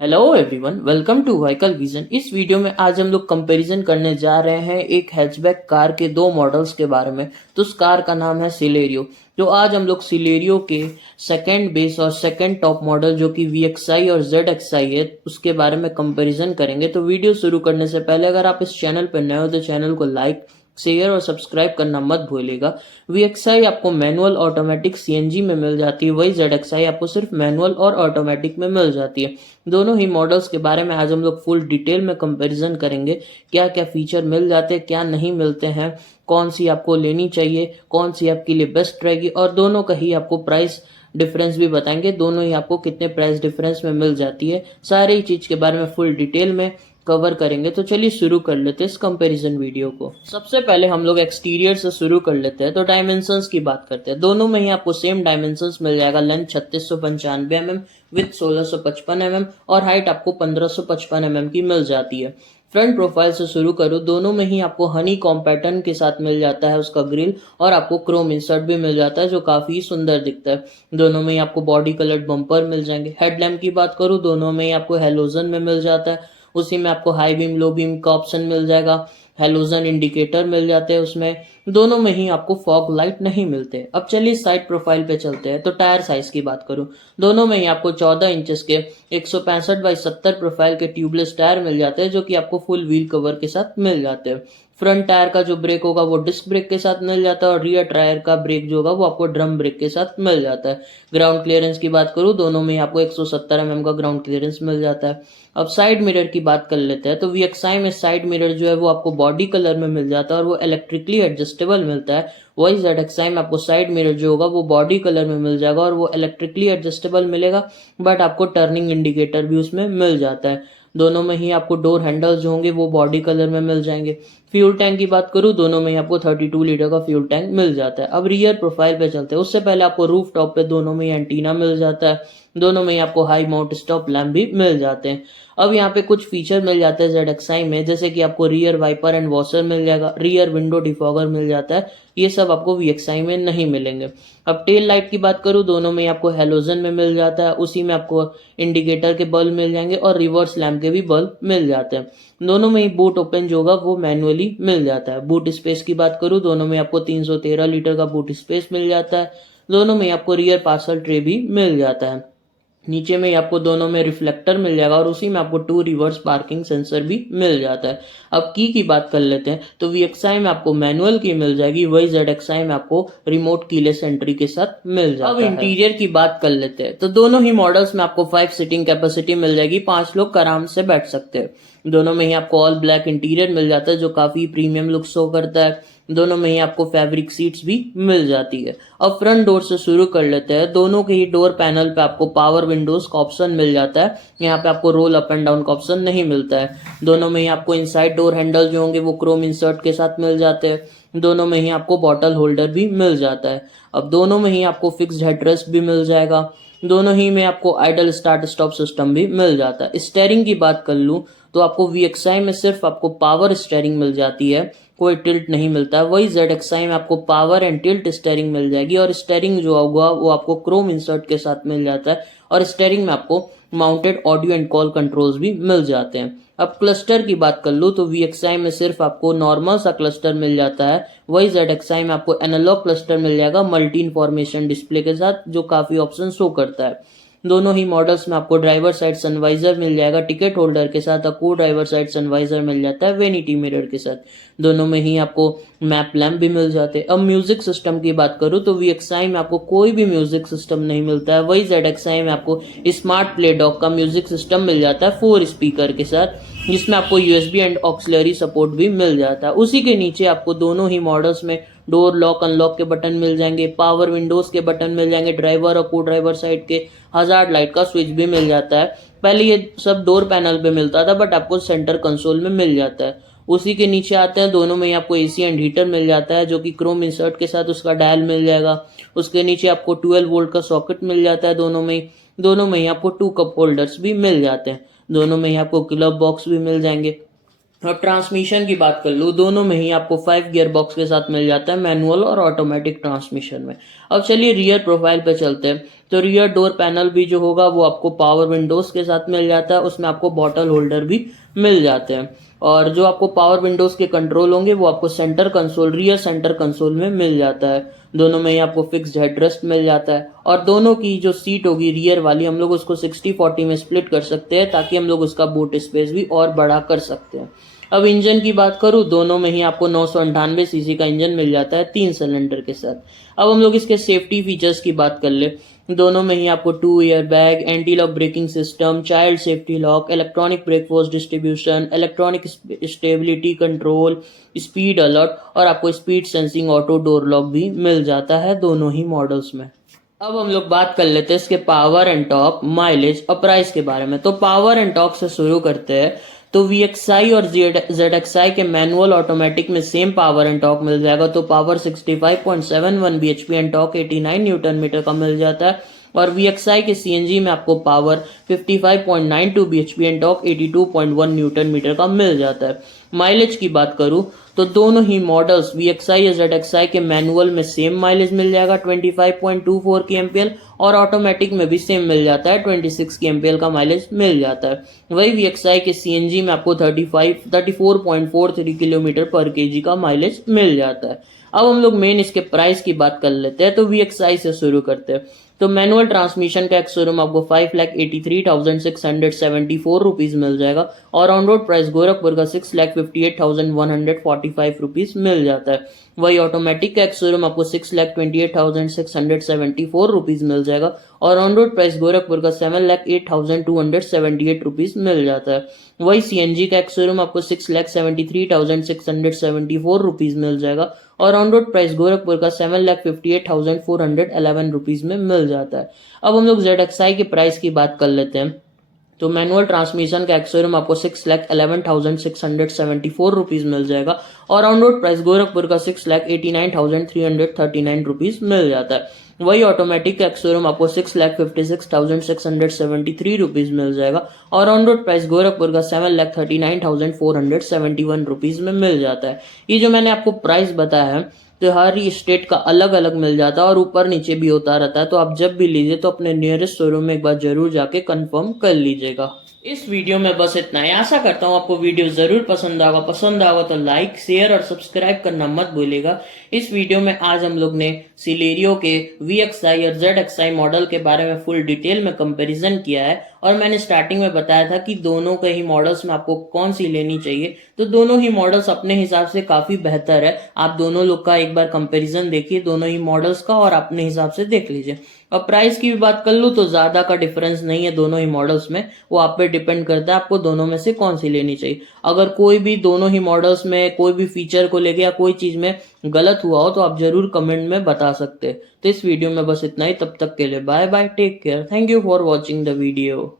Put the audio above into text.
Hello everyone, welcome to vehicle vision. इस video में आज हम लोग कंपैरिजन करने जा रहे हैं एक हैचबैक कार के दो मॉडल्स के बारे में। तो उस कार का नाम है सिलेरियो। तो आज हम लोग सिलेरियो के सेकंड बेस और सेकंड टॉप मॉडल जो कि VXI और ZXI है उसके बारे में कंपैरिजन करेंगे। तो वीडियो शुरू करने से पहले अगर आप इस चैनल पर नए हो तो चैनल को लाइक शेयर और सब्सक्राइब करना मत भूलिएगा। VXI आपको मैनुअल ऑटोमेटिक CNG में मिल जाती है, वही ZXI आपको सिर्फ मैनुअल और ऑटोमेटिक में मिल जाती है। दोनों ही मॉडल्स के बारे में आज हम लोग फुल डिटेल में कंपैरिजन करेंगे, क्या क्या फीचर मिल जाते हैं, क्या नहीं मिलते हैं, कौन सी आपको लेनी चाहिए, कौन सी आपके लिए बेस्ट रहेगी, और दोनों का ही आपको प्राइस डिफरेंस भी बताएंगे, दोनों ही आपको कितने प्राइस डिफरेंस में मिल जाती है। सारे ही चीज के बारे में फुल डिटेल में कवर करेंगे। तो चलिए शुरू कर लेते हैं इस कंपैरिजन वीडियो को। सबसे पहले हम लोग एक्सटीरियर से शुरू कर लेते हैं। तो डायमेंशंस की बात करते हैं। दोनों में ही आपको सेम डायमेंशंस मिल जाएगा। लेंथ 3695 mm, विथ 1655 mm और हाइट आपको 1555 mm की मिल जाती है। फ्रंट प्रोफाइल से शुरू करूँ, दोनों में ही आपको हनी कॉम पैटर्न के साथ मिल जाता है उसका ग्रिल, और आपको क्रोम इंसर्ट भी मिल जाता है जो काफी सुंदर दिखता है। दोनों में ही आपको बॉडी कलर्ड बम्पर मिल जाएंगे। हेडलैम्प की बात करूँ, दोनों में ही आपको हेलोजन में मिल जाता है। उसी में आपको हाई बीम लो बीम का ऑप्शन मिल जाएगा। हेलोजन इंडिकेटर मिल जाते हैं उसमें। दोनों में ही आपको फॉग लाइट नहीं मिलते। अब चलिए साइड प्रोफाइल पे चलते हैं। तो टायर साइज की बात करूं, दोनों में ही आपको 14 इंचेस के 165/70 प्रोफाइल के ट्यूबलेस टायर मिल जाते हैं जो कि आपको फुल व्हील कवर के साथ मिल जाते हैं। फ्रंट टायर का जो ब्रेक होगा वो डिस्क ब्रेक के साथ मिल जाता है, और रियर टायर का ब्रेक जो होगा वो आपको ड्रम ब्रेक के साथ मिल जाता है। ग्राउंड क्लियरेंस की बात करूं, दोनों में आपको 170 mm का ग्राउंड क्लियरेंस मिल जाता है। अब साइड मिरर की बात कर लेते हैं। तो VXI में साइड मिरर जो है वो आपको बॉडी कलर में मिल जाता है और वो इलेक्ट्रिकली एडजस्टेबल मिलता है। वही ZXI में आपको साइड मिरर जो होगा वो बॉडी कलर में मिल जाएगा और वो इलेक्ट्रिकली एडजस्टेबल मिलेगा, बट आपको टर्निंग इंडिकेटर भी उसमें मिल जाता है। दोनों में ही आपको डोर हैंडल्स जो होंगे वो बॉडी कलर में मिल जाएंगे। फ्यूल टैंक की बात करूं, दोनों में ही आपको 32 लीटर का फ्यूल टैंक मिल जाता है। अब रियर प्रोफाइल पे चलते हैं। उससे पहले आपको रूफ टॉप पे दोनों में ही एंटीना मिल जाता है। दोनों में ही आपको हाई माउंट स्टॉप लैम्प भी मिल जाते हैं। अब यहाँ पे कुछ फीचर मिल जाते हैं ZXI में, जैसे कि आपको रियर वाइपर एंड वॉशर मिल जाएगा, रियर विंडो डिफॉगर मिल जाता है। ये सब आपको VXI में नहीं मिलेंगे। अब टेल लाइट की बात करूं, दोनों में आपको हेलोजन में मिल जाता है। उसी में आपको इंडिकेटर के बल्ब मिल जाएंगे और रिवर्स लैम्प के भी बल्ब मिल जाते हैं। दोनों में ही बूट ओपन जो होगा वो मैनुअली मिल जाता है। बूट स्पेस की बात करूं, दोनों में आपको 313 लीटर का बूट स्पेस मिल जाता है। दोनों में आपको रियर पार्सल ट्रे भी मिल जाता है। नीचे में ही आपको दोनों में रिफ्लेक्टर मिल जाएगा और उसी में आपको 2 रिवर्स पार्किंग सेंसर भी मिल जाता है। अब की बात कर लेते हैं। तो VXI में आपको मैनुअल की मिल जाएगी, वही ZXI में आपको रिमोट कीलेस एंट्री के साथ मिल जाता है। अब इंटीरियर की बात कर लेते हैं। तो दोनों ही मॉडल्स में आपको 5 सीटिंग कैपेसिटी मिल जाएगी, 5 लोग आराम से बैठ सकते हैं। दोनों में ही आपको ऑल ब्लैक इंटीरियर मिल जाता है जो काफी प्रीमियम लुक शो करता है। दोनों में ही आपको फैब्रिक सीट्स भी मिल जाती है। अब फ्रंट डोर से शुरू कर लेते हैं। दोनों के ही डोर पैनल पे आपको पावर विंडोज का ऑप्शन मिल जाता है। यहाँ पे आपको रोल अप एंड डाउन का ऑप्शन नहीं मिलता है। दोनों में ही आपको इनसाइड डोर हैंडल जो होंगे वो क्रोम इंसर्ट के साथ मिल जाते हैं। दोनों में ही आपको बॉटल होल्डर भी मिल जाता है। अब दोनों में ही आपको फिक्स्ड हेडरेस्ट भी मिल जाएगा। दोनों ही में आपको आइडल स्टार्ट स्टॉप सिस्टम भी मिल जाता है। स्टेयरिंग की बात कर लूं तो आपको VXI में सिर्फ आपको पावर स्टेयरिंग मिल जाती है, कोई टिल्ट नहीं मिलता है। वही ZXI में आपको पावर एंड टिल्ट स्टेयरिंग मिल जाएगी, और स्टेयरिंग जो होगा वो आपको क्रोम इंसर्ट के साथ मिल जाता है, और स्टेयरिंग में आपको mounted audio and call controls भी मिल जाते हैं। अब क्लस्टर की बात कर लूँ तो VXI में सिर्फ आपको नॉर्मल सा क्लस्टर मिल जाता है। वही ZXI में आपको एनालॉग क्लस्टर मिल जाएगा मल्टी इन्फॉर्मेशन डिस्प्ले के साथ, जो काफी ऑप्शन शो करता है। दोनों ही मॉडल्स में आपको ड्राइवर साइड सनवाइजर मिल जाएगा टिकट होल्डर के साथ, आपको ड्राइवर साइड सनवाइजर मिल जाता है वेनिटी मिरर के साथ। दोनों में ही आपको मैप लैम्प भी मिल जाते हैं। अब म्यूजिक सिस्टम की बात करूं तो VXI में आपको कोई भी म्यूजिक सिस्टम नहीं मिलता है। वही ZXI में आपको स्मार्ट प्ले डॉक का म्यूजिक सिस्टम मिल जाता है 4 स्पीकर के साथ, जिसमें आपको USB एंड ऑक्सिलरी सपोर्ट भी मिल जाता है। उसी के नीचे आपको दोनों ही मॉडल्स में डोर लॉक अनलॉक के बटन मिल जाएंगे, पावर विंडोज के बटन मिल जाएंगे, ड्राइवर और को ड्राइवर साइड के हजार्ड लाइट का स्विच भी मिल जाता है। पहले ये सब डोर पैनल पे मिलता था, बट आपको सेंटर कंसोल में मिल जाता है। उसी के नीचे आते हैं, दोनों में ही आपको AC एंड हीटर मिल जाता है जो कि क्रोम इंसर्ट के साथ उसका डायल मिल जाएगा। उसके नीचे आपको 12 वोल्ट का सॉकेट मिल जाता है। दोनों में ही आपको 2 कप होल्डर्स भी मिल जाते हैं। दोनों में ही आपको ग्लव बॉक्स भी मिल जाएंगे। अब ट्रांसमिशन की बात कर लूँ, दोनों में ही आपको 5 गियर बॉक्स के साथ मिल जाता है, मैनुअल और ऑटोमेटिक ट्रांसमिशन में। अब चलिए रियर प्रोफाइल पे चलते हैं। तो रियर डोर पैनल भी जो होगा वो आपको पावर विंडोज के साथ मिल जाता है, उसमें आपको बॉटल होल्डर भी मिल जाते हैं। और जो आपको पावर विंडोज के कंट्रोल होंगे वो आपको centre console, rear centre console में मिल जाता है। दोनों में ही आपको फिक्स्ड हेडरेस्ट मिल जाता है, और दोनों की जो सीट होगी रियर वाली, हम लोग उसको 60-40 में स्प्लिट कर सकते हैं, ताकि हम लोग उसका बूट स्पेस भी और बड़ा कर सकते हैं। अब इंजन की बात करूं, दोनों में ही आपको 998 सीसी का इंजन मिल जाता है 3 सिलेंडर के साथ। अब हम लोग इसके सेफ्टी फीचर्स की बात कर ले। दोनों में ही आपको 2 year bag, anti lock braking system, child safety lock, electronic brake force distribution, electronic stability control, speed alert और आपको speed sensing auto door lock भी मिल जाता है दोनों ही मॉडल्स में। अब हम लोग बात कर लेते हैं इसके पावर एंड टॉर्क, माइलेज और प्राइस के बारे में। तो पावर एंड टॉर्क से शुरू करते हैं। तो VXI और ZXI के मैनुअल ऑटोमेटिक में सेम पावर एंड टॉर्क मिल जाएगा। तो power 65.71 bhp and torque 89 newton metre का मिल जाता है। और VXI के CNG में आपको power 55.92 bhp and torque 82.1 newton metre का मिल जाता है। माइलेज की बात करूं तो दोनों ही मॉडल्स VXI या ZXI के मैनुअल में सेम माइलेज मिल जाएगा 25.24 kmpl, और ऑटोमेटिक में भी सेम मिल जाता है 26 kmpl का माइलेज मिल जाता है। वही VXI के CNG में आपको 34.43 किलोमीटर पर kg का माइलेज मिल जाता है। अब हम लोग मेन इसके प्राइस की बात कर लेते हैं। तो VXI से शुरू करते हैं। तो मैनुअल ट्रांसमिशन का एक्स-शोरूम आपको 5,83,674 रुपीज मिल जाएगा, और ऑन रोड प्राइस गोरखपुर का 6,58,145 रुपीज मिल जाता है। वही ऑटोमेटिक का एक्स-शोरूम आपको 6,28,674 रुपीज मिल जाएगा, और ऑन रोड प्राइस गोरखपुर का 7,08,278 रुपीज मिल जाता है। वही CNG का एक्स-शोरूम आपको 6,73,674 रुपीज मिल जाएगा, और ऑन रोड प्राइस गोरखपुर का 7,58,411 रुपीज में मिल जाता है। अब हम लोग ZXI के प्राइस की बात कर लेते हैं। तो मैनुअल ट्रांसमिशन का एक्स-शोरूम आपको 6,11,674 रुपीज मिल जाएगा, और ऑन रोड प्राइस गोरखपुर का 6,89,339 रुपीज मिल जाता है। वही ऑटोमेटिक का एक्स-शोरूम आपको 6,56,673 रुपीज मिल जाएगा, और ऑन रोड प्राइस गोरखपुर का 7,39,471 रुपीज में मिल जाता है। ये जो मैंने आपको प्राइस बताया है, तो हर स्टेट का अलग अलग मिल जाता है, और ऊपर नीचे भी होता रहता है। तो आप जब भी लीजिए तो अपने नियरेस्ट शोरूम में एक बार जरूर जाके कंफर्म कर लीजिएगा। इस वीडियो में बस इतना ही। आशा करता हूँ आपको वीडियो जरूर पसंद आगा तो लाइक, शेयर और सब्सक्राइब करना मत भूलिएगा। इस वीडियो में आज हम लोग ने सिलेरियो के VXI और ZXI मॉडल के बारे में फुल डिटेल में कंपैरिजन किया है, और मैंने स्टार्टिंग में बताया था कि दोनों के ही मॉडल्स में आपको कौन सी लेनी चाहिए। तो दोनों ही मॉडल्स अपने हिसाब से काफी बेहतर है। आप दोनों लोग का एक बार कंपैरिजन देखिए दोनों ही मॉडल्स का, और अपने हिसाब से देख लीजिए। अब प्राइस की भी बात कर लूँ तो ज्यादा का डिफरेंस नहीं है दोनों ही मॉडल्स में। वो आप पे डिपेंड करता है आपको दोनों में से कौन सी लेनी चाहिए। अगर कोई भी दोनों ही मॉडल्स में कोई भी फीचर को लेके या कोई चीज में गलत हुआ हो तो आप जरूर कमेंट में बता सकते हैं। तो इस वीडियो में बस इतना ही। तब तक के लिए bye bye, take care, thank you for watching the video.